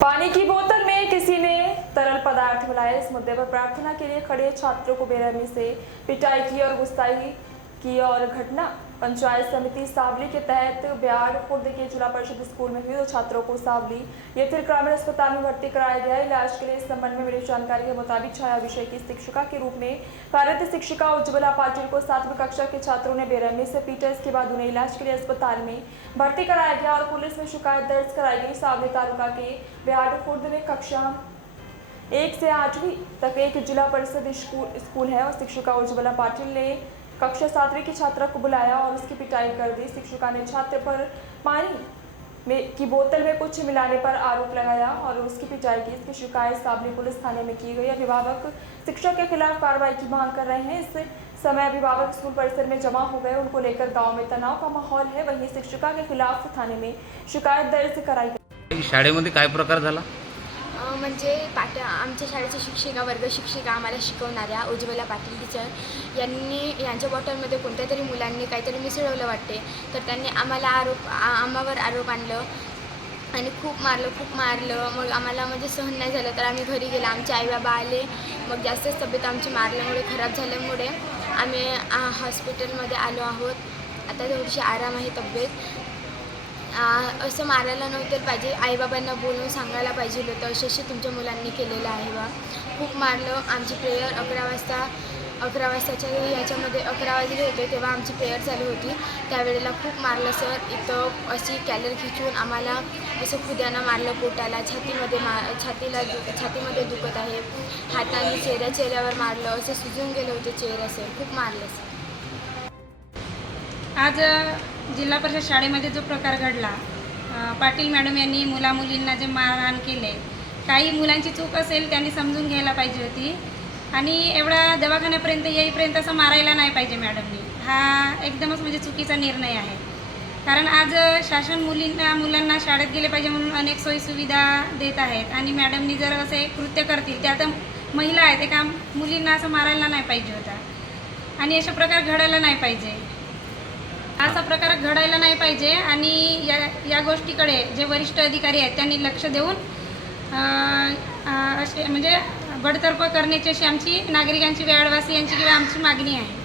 पानी की बोतल में किसी ने तरल पदार्थ मिलाया। इस मुद्दे पर प्रार्थना के लिए खड़े छात्रों को बेरहमी से पिटाई की और गुस्ताखी की और घटना पंचायत समिति सावली के तहत ब्याड़ खुर्द के जिला परिषद स्कूल में हुई। दो छात्रों को सावली यथीर ग्रामीण अस्पताल में भर्ती कराया गया। इलाज के लिए इस संबंध में मिली जानकारी के मुताबिक छाया विषय की शिक्षिका के रूप में कार्यरत शिक्षिका उज्ज्वला पाटिल को 7वीं कक्षा के छात्रों ने बेरहमी से पीटा। इसके बाद उन्हें इलाज के लिए अस्पताल में भर्ती कराया गया और पुलिस में शिकायत दर्ज कराई गई। सावली तालुका के ब्याड़ खुर्द में कक्षा 1 से 8वीं तक एक जिला परिषद स्कूल है और शिक्षिका उज्ज्वला पाटिल ने कक्षा 7वीं की छात्रा को बुलाया और उसकी पिटाई कर दी। शिक्षिका ने छात्र पर पानी की बोतल में कुछ मिलाने पर आरोप लगाया और उसकी पिटाई की। इसकी शिकायत सावली पुलिस थाने में की गई। अभिभावक शिक्षक के खिलाफ कार्रवाई की मांग कर रहे हैं। इस समय अभिभावक स्कूल परिसर में जमा हो गए। उनको लेकर गाँव में तनाव का माहौल है। वहीं शिक्षिका के खिलाफ थाने में शिकायत दर्ज कराई गई। शाळेमध्ये काय प्रकार झाला? म्हणजे आमच्या शाळेच्या शिक्षिका वर्ग शिक्षिका आम्हाला शिकवणाऱ्या उज्ज्वला पाटील टीचर यांच्या बॉटलमध्ये कोणत्या तरी मुलांनी काहीतरी मिसळवलं वाटते, तर त्यांनी आम्हावर आरोप आणलं आणि खूप मारलं. मग आम्हाला म्हणजे सहन नाही झालं तर आम्ही घरी गेलो. आमचे आईबाबा आले. मग जास्तच तब्येत आमची मारल्यामुळे खराब झाल्यामुळे आम्ही हॉस्पिटलमध्ये आलो आहोत. आता थोडीशी आराम आहे तब्येत. असं मारायला नव्हतं पाहिजे. आईबाबांना बोलून सांगायला पाहिजे होतं अशी तुमच्या मुलांनी केलेलं आहे बा. खूप मारलं. आमची प्रेयर 11 वाजताच्या याच्यामध्ये 11 वाजले होते तेव्हा आमची प्रेयर चालू होती. त्यावेळेला खूप मारलं सर. इथं अशी कॅलर खिचून आम्हाला असं खुद्यानं मारलं. पोटाला छातीमध्ये दुखत आहे. हाताने चेहऱ्यावर मारलं. असं सुजून गेलं होतं चेहरा सर. खूप मारलं सर. आज जिल्हा परिषद शाळेमध्ये जो प्रकार घडला, पाटील मॅडम यांनी मुलामुलींना जे मारहाण केले, काही मुलांची चूक असेल त्यांनी समजून घ्यायला पाहिजे होती आणि एवढा दवाखान्यापर्यंत येईपर्यंत असं मारायला नाही पाहिजे मॅडमनी. हा एकदमच म्हणजे चुकीचा निर्णय आहे. कारण आज शासन मुलांना शाळेत गेले पाहिजे म्हणून अनेक सोयीसुविधा देत आहेत आणि मॅडमनी जर असे कृत्य करतील, त्या आता महिला आहेत, एका मुलींना असं मारायला नाही पाहिजे होता आणि अशा प्रकार घडायला नाही पाहिजे. असा प्रकार घडायला नाही पाहिजे आणि या गोष्टीकडे जे वरिष्ठ अधिकारी आहेत त्यांनी लक्ष देऊन असे म्हणजे बडतर्फ करण्याची अशी आमची नागरिकांची, व्याडवासियांची किंवा आमची मागणी आहे.